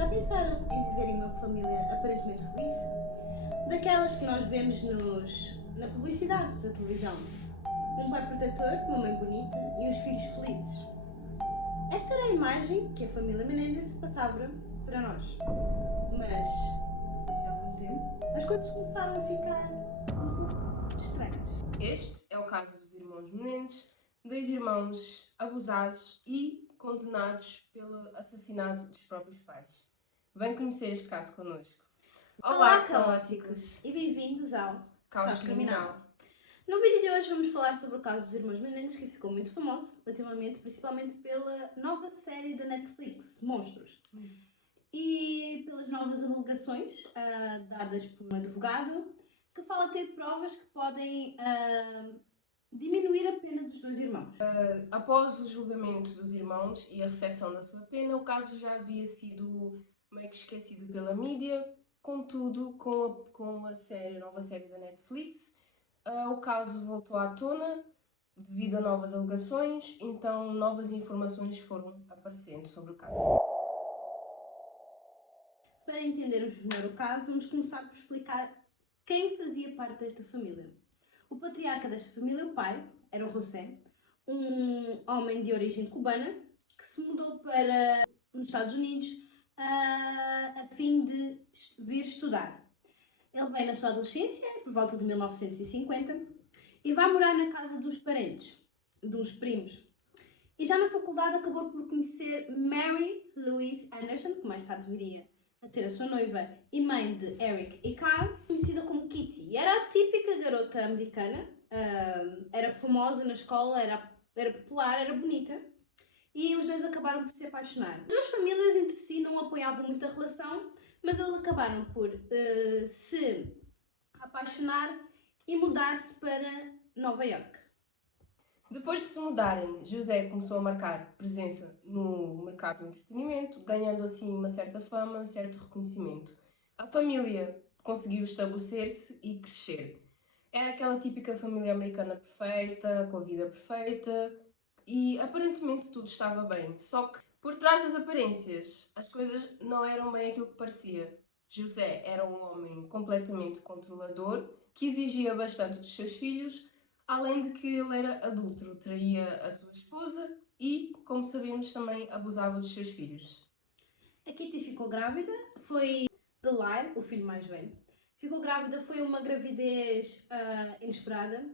Já pensaram em viverem uma família aparentemente feliz? Daquelas que nós vemos na publicidade da televisão. Um pai protetor, uma mãe bonita e os filhos felizes. Esta era a imagem que a família Menendez passava para nós. Mas, depois de algum tempo, as coisas começaram a ficar um pouco estranhas. Este é o caso dos irmãos Menendez, dois irmãos abusados e condenados pelo assassinato dos próprios pais. Vem conhecer este caso connosco. Olá, caóticos! E bem-vindos ao Caos Criminal. No vídeo de hoje vamos falar sobre o caso dos irmãos Menendez, que ficou muito famoso ultimamente, principalmente pela nova série da Netflix, Monstros. E pelas novas alegações dadas por um advogado que fala ter provas que podem diminuir a pena dos dois irmãos. Após o julgamento dos irmãos e a recepção da sua pena, o caso já havia sido meio que esquecido pela mídia. Contudo, com a nova série da Netflix, o caso voltou à tona devido a novas alegações, então novas informações foram aparecendo sobre o caso. Para entendermos melhor o caso, vamos começar por explicar quem fazia parte desta família. O patriarca desta família, o pai, era o José, um homem de origem cubana que se mudou para os Estados Unidos a fim de vir estudar. Ele vem na sua adolescência, por volta de 1950, e vai morar na casa dos parentes, dos primos. E já na faculdade acabou por conhecer Mary Louise Anderson, que mais tarde viria a ser a sua noiva e mãe de Eric e Kyle, conhecida como Kitty. E era a típica garota americana, era famosa na escola, era popular, era bonita. E os dois acabaram por se apaixonar. As duas famílias entre si não apoiavam muito a relação, mas eles acabaram por se apaixonar e mudar-se para Nova York. Depois de se mudarem, José começou a marcar presença no mercado do entretenimento, ganhando assim uma certa fama, um certo reconhecimento. A família conseguiu estabelecer-se e crescer. Era aquela típica família americana perfeita, com a vida perfeita, e aparentemente tudo estava bem. Só que por trás das aparências, as coisas não eram bem aquilo que parecia. José era um homem completamente controlador, que exigia bastante dos seus filhos, além de que ele era adúltero, traía a sua esposa e, como sabemos, também abusava dos seus filhos. A Kitty ficou grávida, foi de Lyle, o filho mais velho. Ficou grávida, foi uma gravidez inesperada.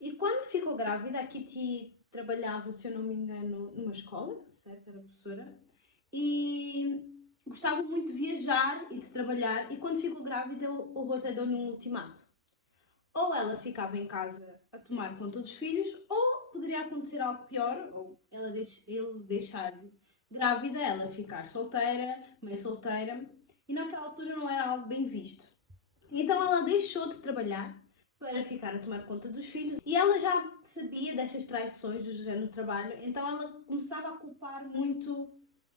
E quando ficou grávida, a Kitty trabalhava, se eu não me engano, numa escola, certo? Era professora. E gostava muito de viajar e de trabalhar. E quando ficou grávida, o José deu-lhe um ultimato. Ou ela ficava em casa a tomar conta dos filhos, ou poderia acontecer algo pior, ou ele deixar grávida, ela ficar solteira, mãe solteira, e naquela altura não era algo bem visto. Então ela deixou de trabalhar para ficar a tomar conta dos filhos e ela já sabia destas traições do José no trabalho, então ela começava a culpar muito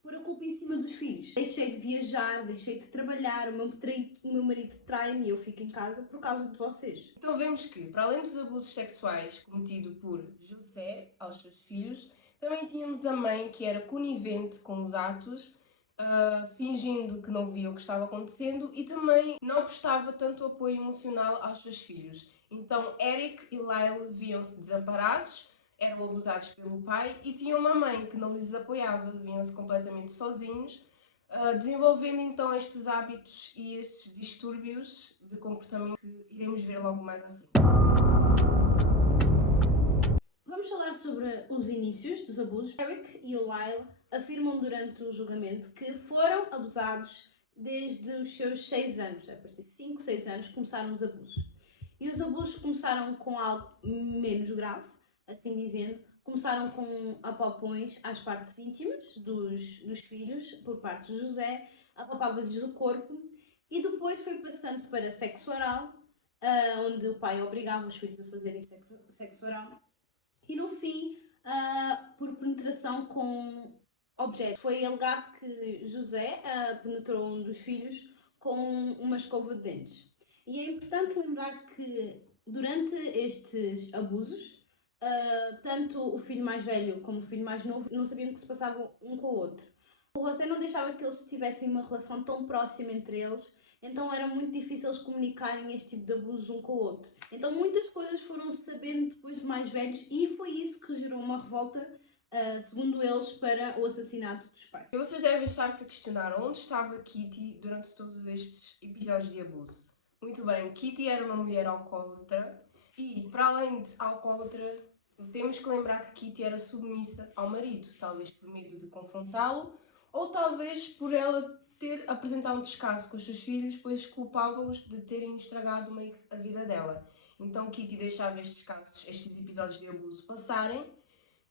por a culpa em cima dos filhos. Deixei de viajar, deixei de trabalhar, o meu marido trai-me e eu fico em casa por causa de vocês. Então vemos que, para além dos abusos sexuais cometidos por José aos seus filhos, também tínhamos a mãe que era conivente com os atos, fingindo que não via o que estava acontecendo e também não prestava tanto apoio emocional aos seus filhos. Então Eric e Lyle viam-se desamparados, eram abusados pelo pai e tinham uma mãe que não lhes apoiava, viam-se completamente sozinhos, desenvolvendo então estes hábitos e estes distúrbios de comportamento que iremos ver logo mais à frente. Vamos falar sobre os inícios dos abusos. Eric e o Lyle afirmam durante o julgamento que foram abusados desde os seus 6 anos. A partir de 5, 6 anos começaram os abusos. E os abusos começaram com algo menos grave, assim dizendo. Começaram com apalpões às partes íntimas dos filhos, por parte de José, apalpava-lhes o corpo, e depois foi passando para sexo oral, onde o pai obrigava os filhos a fazerem sexo oral, e no fim, por penetração com objetos. Foi alegado que José penetrou um dos filhos com uma escova de dentes. E é importante lembrar que durante estes abusos, tanto o filho mais velho como o filho mais novo não sabiam o que se passava um com o outro. O José não deixava que eles tivessem uma relação tão próxima entre eles, então era muito difícil eles comunicarem este tipo de abusos um com o outro. Então muitas coisas foram sabendo depois de mais velhos e foi isso que gerou uma revolta, segundo eles, para o assassinato dos pais. E vocês devem estar-se a questionar onde estava Kitty durante todos estes episódios de abuso. Muito bem, Kitty era uma mulher alcoólatra e, para além de alcoólatra, temos que lembrar que Kitty era submissa ao marido, talvez por medo de confrontá-lo ou talvez por ela ter apresentado um descaso com os seus filhos, pois culpava-os de terem estragado meio que a vida dela. Então Kitty deixava estes casos, estes episódios de abuso passarem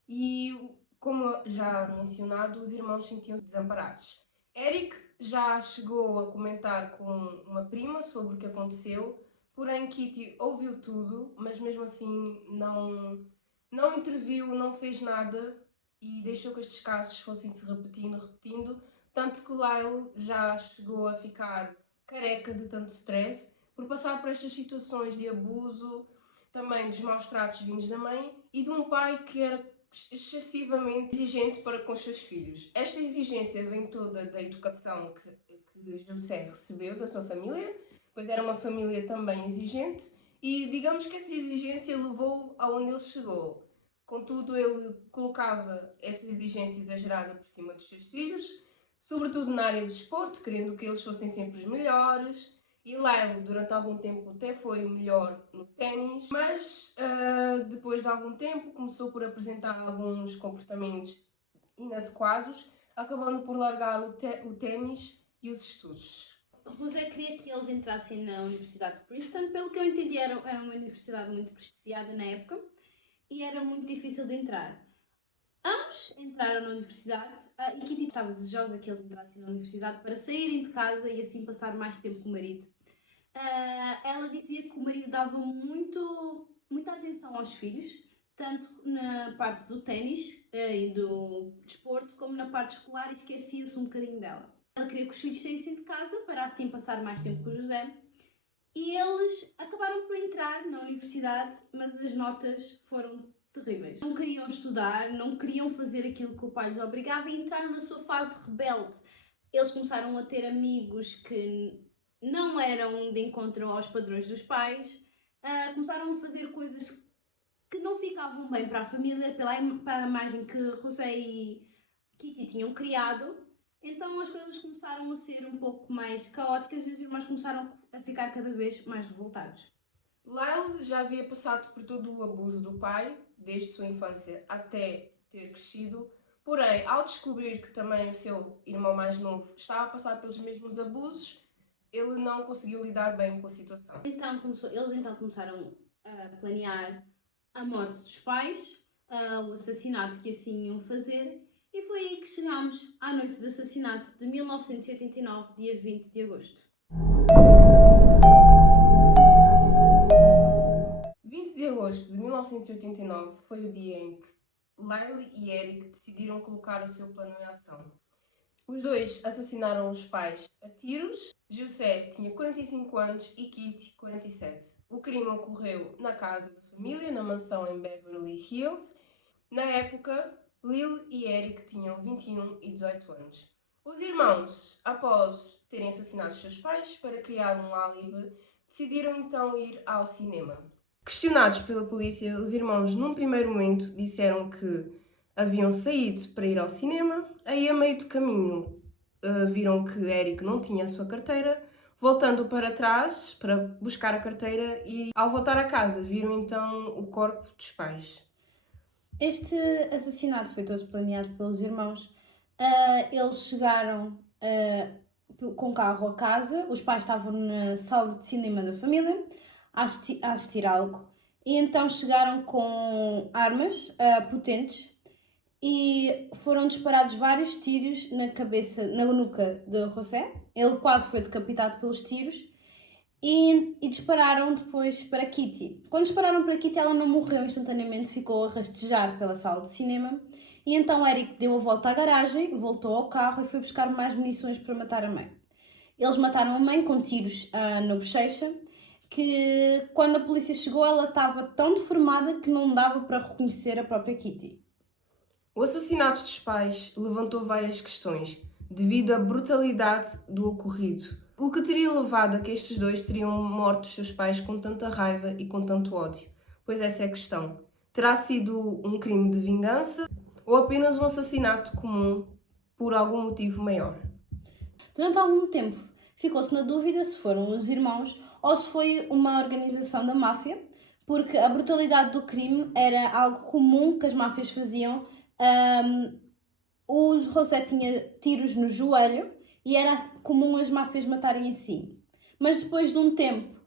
e, como já mencionado, os irmãos sentiam-se desamparados. Eric já chegou a comentar com uma prima sobre o que aconteceu, porém Kitty ouviu tudo, mas mesmo assim não interviu, não fez nada e deixou que estes casos fossem se repetindo, tanto que Lyle já chegou a ficar careca de tanto stress por passar por estas situações de abuso, também dos maus tratos vindos da mãe e de um pai que era excessivamente exigente para com os seus filhos. Esta exigência vem toda da educação que José recebeu da sua família, pois era uma família também exigente, e digamos que essa exigência levou aonde ele chegou. Contudo, ele colocava essa exigência exagerada por cima dos seus filhos, sobretudo na área do desporto, querendo que eles fossem sempre os melhores. E Lyle, durante algum tempo, até foi o melhor no ténis, mas depois de algum tempo começou por apresentar alguns comportamentos inadequados, acabando por largar o ténis e os estudos. O José queria que eles entrassem na Universidade de Princeton, pelo que eu entendi era uma universidade muito prestigiada na época e era muito difícil de entrar. Ambos entraram na universidade e Kitty estava desejosa que eles entrassem na universidade para saírem de casa e assim passar mais tempo com o marido. Ela dizia que o marido dava muita atenção aos filhos, tanto na parte do ténis e do desporto, como na parte escolar, e esquecia-se um bocadinho dela. Ela queria que os filhos saíssem de casa para assim passar mais tempo com o José. E eles acabaram por entrar na universidade, mas as notas foram terríveis. Não queriam estudar, não queriam fazer aquilo que o pai lhes obrigava e entraram na sua fase rebelde. Eles começaram a ter amigos que não eram de encontro aos padrões dos pais, começaram a fazer coisas que não ficavam bem para a família, para a imagem que José e Kitty tinham criado. Então as coisas começaram a ser um pouco mais caóticas e os irmãos começaram a ficar cada vez mais revoltados. Lyle já havia passado por todo o abuso do pai, desde sua infância até ter crescido, porém, ao descobrir que também o seu irmão mais novo estava a passar pelos mesmos abusos, ele não conseguiu lidar bem com a situação. Eles então começaram a planear a morte dos pais, o assassinato que assim iam fazer, e foi aí que chegámos à noite do assassinato de 1989, dia 20 de agosto. 20 de agosto de 1989 foi o dia em que Lyle e Eric decidiram colocar o seu plano em ação. Os dois assassinaram os pais a tiros. José tinha 45 anos e Kitty 47. O crime ocorreu na casa da família, na mansão em Beverly Hills. Na época, Lyle e Eric tinham 21 e 18 anos. Os irmãos, após terem assassinado os seus pais para criar um álibi, decidiram então ir ao cinema. Questionados pela polícia, os irmãos num primeiro momento disseram que haviam saído para ir ao cinema, aí a meio do caminho viram que Eric não tinha a sua carteira, voltando para trás para buscar a carteira e ao voltar a casa viram então o corpo dos pais. Este assassinato foi todo planeado pelos irmãos. Eles chegaram com o carro a casa, os pais estavam na sala de cinema da família a assistir algo e então chegaram com armas potentes e foram disparados vários tiros na nuca de José. Ele quase foi decapitado pelos tiros e dispararam depois para Kitty. Quando dispararam para Kitty, ela não morreu instantaneamente, ficou a rastejar pela sala de cinema. E então Eric deu a volta à garagem, voltou ao carro e foi buscar mais munições para matar a mãe. Eles mataram a mãe com tiros na bochecha, que quando a polícia chegou ela estava tão deformada que não dava para reconhecer a própria Kitty. O assassinato dos pais levantou várias questões, devido à brutalidade do ocorrido, o que teria levado a que estes dois teriam morto os seus pais com tanta raiva e com tanto ódio. Pois essa é a questão. Terá sido um crime de vingança ou apenas um assassinato comum por algum motivo maior? Durante algum tempo ficou-se na dúvida se foram os irmãos ou se foi uma organização da máfia, porque a brutalidade do crime era algo comum que as máfias faziam. O José tinha tiros no joelho e era comum as máfias matarem assim. Mas depois de um tempo,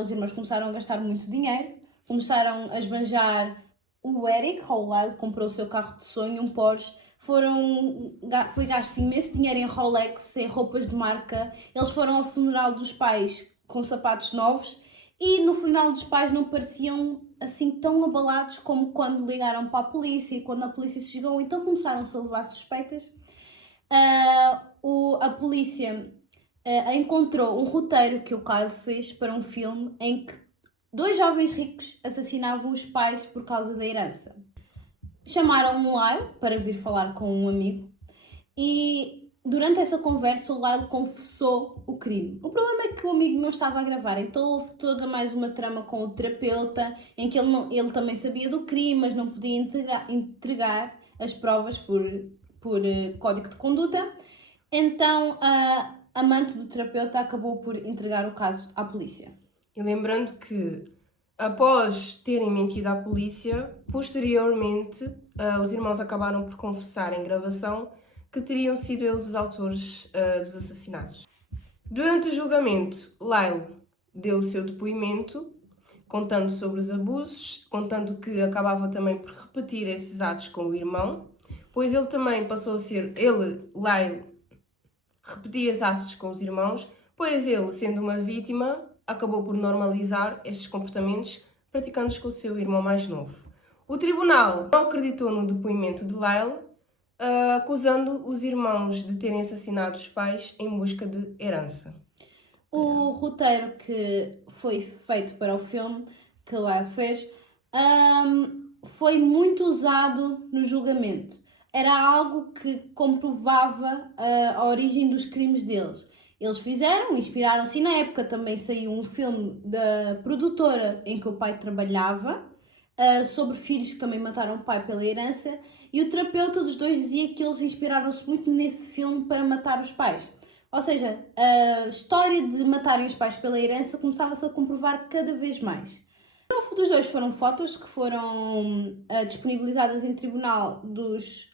os irmãos começaram a gastar muito dinheiro, começaram a esbanjar. O Eric, ou o Lyle, comprou o seu carro de sonho, um Porsche. Foi gasto imenso dinheiro em Rolex, em roupas de marca. Eles foram ao funeral dos pais com sapatos novos e no funeral dos pais não pareciam assim tão abalados como quando ligaram para a polícia e quando a polícia chegou. Então começaram-se a levar suspeitas. A polícia encontrou um roteiro que o Kyle fez para um filme em que dois jovens ricos assassinavam os pais por causa da herança. Chamaram um Lyle para vir falar com um amigo e durante essa conversa o Lyle confessou o crime. O problema é que o amigo não estava a gravar, então houve toda mais uma trama com o terapeuta em que ele também sabia do crime, mas não podia entregar as provas por código de conduta. Então a amante do terapeuta acabou por entregar o caso à polícia. E lembrando que, após terem mentido à polícia, posteriormente os irmãos acabaram por confessar em gravação que teriam sido eles os autores dos assassinatos. Durante o julgamento, Lyle deu o seu depoimento, contando sobre os abusos, contando que acabava também por repetir esses atos com o irmão, pois ele também passou a ser, Lyle, repetia esses atos com os irmãos, pois ele, sendo uma vítima, acabou por normalizar estes comportamentos, praticando-os com o seu irmão mais novo. O tribunal não acreditou no depoimento de Lyle, acusando os irmãos de terem assassinado os pais em busca de herança. O roteiro que foi feito para o filme, que Lyle fez, foi muito usado no julgamento. Era algo que comprovava a origem dos crimes deles. Eles fizeram, inspiraram-se, e na época também saiu um filme da produtora em que o pai trabalhava, sobre filhos que também mataram o pai pela herança, e o terapeuta dos dois dizia que eles inspiraram-se muito nesse filme para matar os pais. Ou seja, a história de matarem os pais pela herança começava-se a comprovar cada vez mais. O dos dois foram fotos que foram disponibilizadas em tribunal dos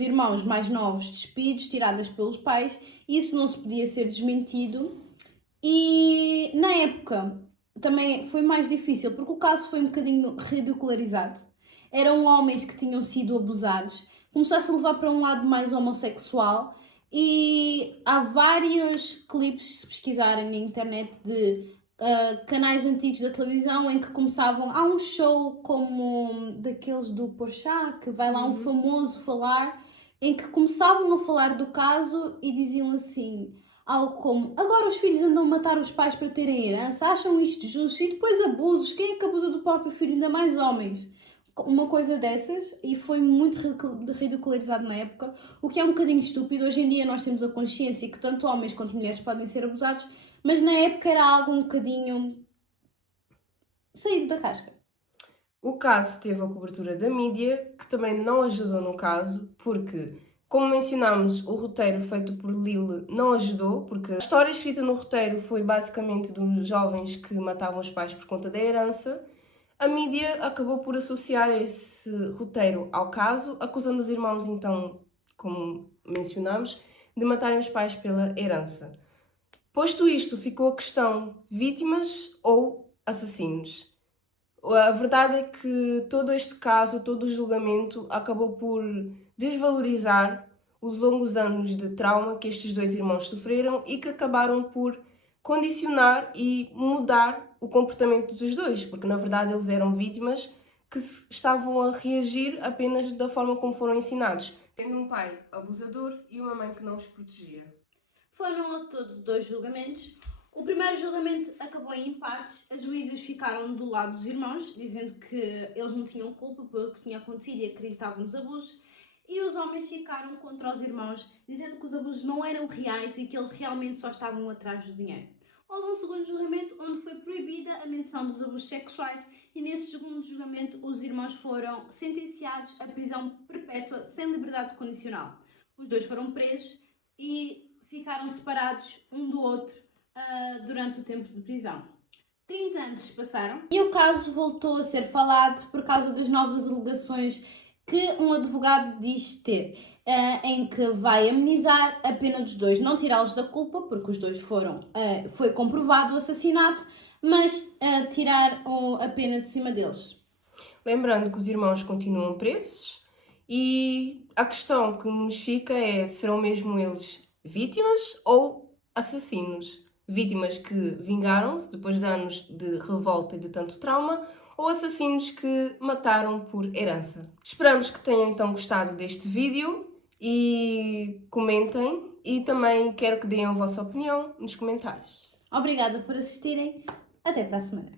irmãos mais novos despidos, tiradas pelos pais. Isso não se podia ser desmentido. E na época também foi mais difícil, porque o caso foi um bocadinho ridicularizado. Eram homens que tinham sido abusados. Começou-se a levar para um lado mais homossexual. E há vários clipes, se pesquisarem na internet, de canais antigos da televisão em que começavam. Há um show como daqueles do Porchat, que vai lá um famoso falar, em que começavam a falar do caso e diziam assim, algo como: agora os filhos andam a matar os pais para terem herança, acham isto justo? E depois abusos, quem é que abusa do próprio filho? Ainda mais homens. Uma coisa dessas, e foi muito ridicularizado na época, o que é um bocadinho estúpido. Hoje em dia nós temos a consciência que tanto homens quanto mulheres podem ser abusados, mas na época era algo um bocadinho saído da casca. O caso teve a cobertura da mídia, que também não ajudou no caso, porque, como mencionámos, o roteiro feito por Lyle não ajudou, porque a história escrita no roteiro foi basicamente dos jovens que matavam os pais por conta da herança. A mídia acabou por associar esse roteiro ao caso, acusando os irmãos, então, como mencionámos, de matarem os pais pela herança. Posto isto, ficou a questão: vítimas ou assassinos? A verdade é que todo este caso, todo o julgamento, acabou por desvalorizar os longos anos de trauma que estes dois irmãos sofreram e que acabaram por condicionar e mudar o comportamento dos dois, porque na verdade eles eram vítimas que estavam a reagir apenas da forma como foram ensinados, tendo um pai abusador e uma mãe que não os protegia. Foram ao todo 2 julgamentos. O primeiro julgamento acabou em empates. As juízes ficaram do lado dos irmãos, dizendo que eles não tinham culpa pelo que tinha acontecido e acreditavam nos abusos. e os homens ficaram contra os irmãos, dizendo que os abusos não eram reais e que eles realmente só estavam atrás do dinheiro. Houve um segundo julgamento onde foi proibida a menção dos abusos sexuais e nesse segundo julgamento os irmãos foram sentenciados a prisão perpétua sem liberdade condicional. Os dois foram presos e ficaram separados um do outro durante o tempo de prisão. 30 anos se passaram e o caso voltou a ser falado por causa das novas alegações que um advogado diz ter, em que vai amenizar a pena dos dois, não tirá-los da culpa, porque os dois foi comprovado o assassinato, mas tirar a pena de cima deles. Lembrando que os irmãos continuam presos e a questão que nos fica é: serão mesmo eles vítimas ou assassinos? Vítimas que vingaram-se depois de anos de revolta e de tanto trauma, ou assassinos que mataram por herança? Esperamos que tenham então gostado deste vídeo e comentem, e também quero que deem a vossa opinião nos comentários. Obrigada por assistirem. Até para a semana.